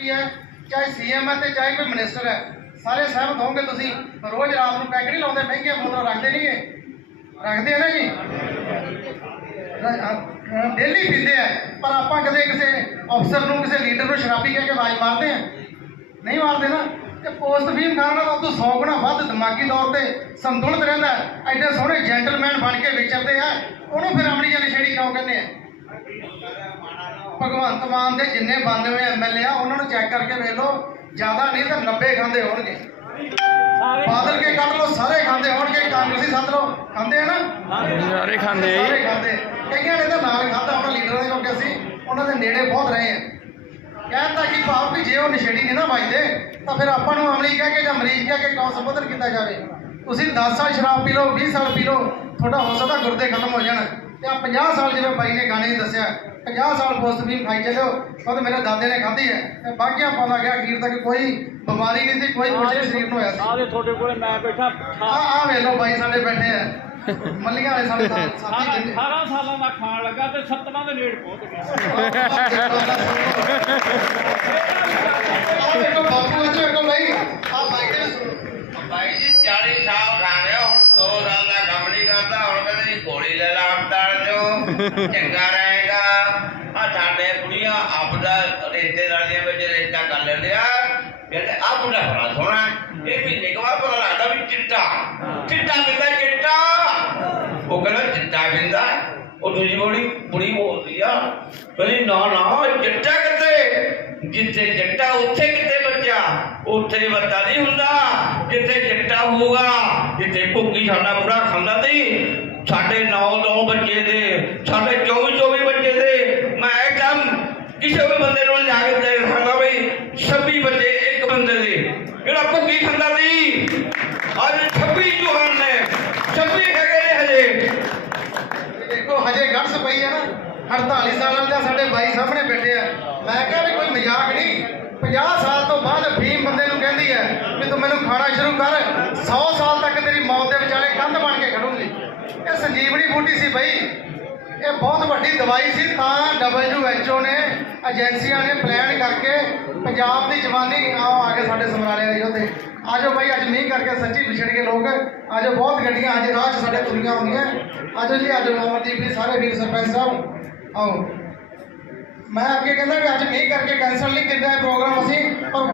ਵੀ ਹੈ, ਚਾਹੇ ਸੀਐਮ ਹੈ ਤੇ ਚਾਹੇ ਕੋਈ ਮਿਨਿਸਟਰ ਹੈ। ਸਾਰੇ ਸਹਿਮਤ ਹੋਣਗੇ ਤੁਸੀਂ, ਰੋਜ਼ ਰਾਤ ਨੂੰ ਪੈਕ ਨਹੀਂ ਲਾਉਂਦੇ ਮਹਿੰਗੀਆਂ ਬੋਤਲਾਂ ਰੱਖਦੇ ਨਹੀਂਗੇ ਰੱਖਦੇ ਆ ਨਾ ਜੀ? ਡੇਲੀ ਪੀਂਦੇ ਆ। ਪਰ ਆਪਾਂ ਕਦੇ ਕਿਸੇ ਅਫਸਰ ਨੂੰ, ਕਿਸੇ ਲੀਡਰ ਨੂੰ ਸ਼ਰਾਬੀ ਕਹਿ ਕੇ ਆਵਾਜ਼ ਮਾਰਦੇ ਆ। ਨਹੀਂ ਮਾਰਦੇ ਨਾ। ਤੇ ਪੋਸਟ ਫੀਮ ਖਾਣ ਨਾਲ ਉਹ ਤੋਂ 100 ਗੁਣਾ ਵੱਧ ਦਿਮਾਗੀ ਤੌਰ ਤੇ ਸੰਤੁਲਿਤ ਰਹਿੰਦਾ ਹੈ। ਐਡੇ ਸੋਹਣੇ ਜੈਂਟਲਮੈਨ ਬਣ ਕੇ ਵਿਚਰਦੇ ਆ। ਉਹਨੂੰ ਫਿਰ ਅਮਲੀ ਜਾਂ ਨਸ਼ੇੜੀ ਕਿਉਂ ਕਹਿੰਦੇ ਆ? ਭਗਵੰਤ ਮਾਨ ਦੇ ਜਿੰਨੇ 92 ਐਮਐਲਏ ਆ ਉਹਨਾਂ ਨੂੰ ਚੈੱਕ ਕਰਕੇ ਵੇਖ ਲਓ ਜ਼ਿਆਦਾ ਨਹੀਂ ਤਾਂ 90 ਖਾਂਦੇ ਹੋਣਗੇ। ਬਾਦਲ ਕੇ ਕੱਢ ਲਓ ਸਾਰੇ ਖਾਂਦੇ ਹੋਣਗੇ ਕਾਂਗਰਸੀ ਸੱਦ ਲਓ। ਖਾਂਦੇ ਆ ਨਾ? ਸਾਰੇ ਖਾਂਦੇ। ਆ ਸਾਰੇ। ਖਾਂਦੇ। ਕਈਆਂ ਨੇ ਤਾਂ ਨਾਲ ਖਾਧਾ ਉਹਨਾਂ ਲੀਡਰਾਂ ਦੇ ਕਿਉਂਕਿ ਅਸੀਂ ਉਹਨਾਂ ਦੇ ਨੇੜੇ ਬਹੁਤ ਰਹੇ ਆ। ਕਹਿਣ ਦਾ ਕੀ ਭਾਵ ਵੀ ਜੇ ਉਹ ਨਸ਼ੇੜੀ ਨਹੀਂ ਨਾ ਵੱਜਦੇ ਤਾਂ ਫਿਰ ਆਪਾਂ ਨੂੰ ਅਮਲੀ ਕਹਿ ਕੇ ਜਾਂ ਮਰੀਜ਼ ਕਹਿ ਕੇ ਕਿਉਂ ਸੰਬੋਧਨ ਕੀਤਾ ਜਾਵੇ? ਤੁਸੀਂ 10 ਸਾਲ ਸ਼ਰਾਬ ਪੀ ਲਓ 20 ਸਾਲ ਪੀ ਲਓ ਤੁਹਾਡਾ ਹੋ ਸਕਦਾ ਗੁਰਦੇ ਖਤਮ ਹੋ ਜਾਣ। ਤੇ ਆ 50 ਸਾਲ ਜਿਵੇਂ ਬਾਈ ਨੇ ਗਾਣੇ ਦੱਸਿਆ 50 ਸਾਲ ਪੋਸਟ ਫੀਮ ਖਾਈ ਚੱਲਿਓ ਖੁਦ ਮੇਰੇ ਦਾਦੇ ਨੇ ਖਾਧੀ ਹੈ। ਤੇ ਬਾਕੀਆਂ ਪਾਉਂਦਾ ਗਿਆ ਅਖੀਰ ਤੱਕ ਕੋਈ ਬਿਮਾਰੀ ਨਹੀਂ ਸੀ ਕੋਈ ਕੁਝ ਨਹੀਂ ਸਰੀਰ ਨੂੰ ਹੋਇਆ ਸੀ। ਆਹ ਦੇ ਤੁਹਾਡੇ ਕੋਲੇ ਮੈਂ ਬੈਠਾ ਆ ਆ ਵੇਖ ਲਓ ਬਾਈ ਸਾਡੇ ਬੈਠੇ ਆ। ਮੱਲੀਆਂ ਵਾਲੇ ਸਾਡੇ ਸਾਥੀ 18 ਸਾਲਾਂ ਦਾ ਖਾਣ ਲੱਗਾ ਤੇ 7ਵਾਂ ਦੇ ਨੇੜ ਪਹੁੰਚ ਗਿਆ। ਲੈ ਲਾ ਚੋਂ ਚੰਗਾ ਰਹੇਗਾ। ਆ ਸਾਡੇ ਕੁੜੀਆਂ ਆਪਦਾ ਰਿਸ਼ਤੇਦਾਰੀਆਂ ਵਿੱਚ ਰਿਸ਼ਤਾ ਕਰ ਲੈਂਦੇ ਆ। ਕਹਿੰਦੇ ਆ ਮੁੰਡਾ ਬੜਾ ਸੋਹਣਾ ਇਹ ਵੀ ਨਿਕਵਾ ਪਤਾ ਲੱਗਦਾ ਵੀ ਚਿੱਟਾ। ਚਿੱਟਾ ਮਿਲਦਾ, ਚਿੱਟਾ। ਉਹ ਕਹਿੰਦਾ, ਚਿੱਟਾ ਮਿਲਦਾ ਉਹ ਦੂਜੀ ਬੋੜੀ ਬੁੜੀ ਬੋਲਦੀ ਆ। ਕਹਿੰਦੀ, ਨਾ ਨਾ, ਚਿੱਟਾ ਕਿੱਥੇ? ਜਿੱਥੇ ਜੱਟਾ ਉੱਥੇ ਕਿੱਥੇ ਬੱਚਾ? ਉੱਥੇ ਬੱਚਾ ਨਹੀਂ ਹੁੰਦਾ। ਜਿੱਥੇ ਜੱਟਾ ਹੋਊਗਾ, ਜਿੱਥੇ ਭੁੱਕੀ ਸਾਡਾ ਪੂਰਾ ਖਾਂਦਾ ਸੀ ਸਾਡੇ 9 9 ਬੱਚੇ ਦੇ, ਸਾਡੇ 24 24 ਬੱਚੇ ਦੇ, ਮੈਂ ਇੱਕਦਮ ਕਿਸੇ ਵੀ ਬੰਦੇ ਨੂੰ ਲਿਆ ਕੇ ਦੇ ਸਕਦਾ ਬਈ 26 ਬੱਚੇ ਇੱਕ ਬੰਦੇ ਦੇ। ਜਿਹੜਾ ਭੁੱਕੀ ਖਾਂਦਾ ਸੀ, ਅੱਜ 26 ਜਵਾਨ ਨੇ 26 ਹੈਗੇ ਨੇ ਹਜੇ। ਦੇਖੋ, ਹਜੇ ਗੜਸ ਪਈ ਹੈ ਨਾ 48 ਸਾਲਾਂ ਦਾ ਸਾਡੇ ਬਾਈ ਸਾਹਮਣੇ ਬੈਠੇ ਆ। ਮੈਂ ਕਿਹਾ ਵੀ ਕੋਈ ਮਜ਼ਾਕ ਨਹੀਂ 50 ਸਾਲ ਤੋਂ ਬਾਅਦ ਫੀਮ ਬੰਦੇ ਨੂੰ ਕਹਿੰਦੀ ਹੈ ਵੀ ਤੂੰ ਮੈਨੂੰ ਖਾਣਾ ਸ਼ੁਰੂ ਕਰ 100 ਸਾਲ ਤੱਕ ਤੇਰੀ ਮੌਤ ਦੇ ਵਿਚਾਲੇ ਕੰਧ ਬਣ ਕੇ ਖੜੂੰਗੀ ਇਹ ਬੂਟੀ ਸੀ ਬਈ। ਇਹ ਬਹੁਤ ਵੱਡੀ ਦਵਾਈ ਸੀ, ਤਾਂ WHO ਨੇ ਏਜੰਸੀਆਂ ਨੇ ਪਲਾਨ ਕਰਕੇ ਪੰਜਾਬ ਦੀ ਜਵਾਨੀ ਆਓ ਆ ਕੇ ਸਾਡੇ ਸਮਰਾਲੇ ਦੇ ਯੋਧੇ ਆਜੋ ਬਾਈ, ਅੱਜ ਮੀਂਹ ਕਰਕੇ ਸੱਚੀ ਵਿਛੜ ਗਏ ਲੋਕ। ਆਜੋ ਬਹੁਤ ਗੱਡੀਆਂ ਅੱਜ ਰਾਹ 'ਚ ਸਾਡੇ ਤੁਰੀਆਂ ਹੁੰਦੀਆਂ ਆਜੋ ਜੀ ਆਜੋ ਅਮਰਦੀਪ ਜੀ ਸਾਰੇ ਵੀਰ ਸਰਪੰਚ ਸਾਹਿਬ, ਆਓ। ਮੈਂ ਅੱਗੇ ਕਹਿੰਦਾ ਵੀ ਅੱਜ ਮੀਂਹ ਕਰਕੇ ਕੈਂਸਲ ਨਹੀਂ ਕੀਤਾ ਪ੍ਰੋਗਰਾਮ ਅਸੀਂ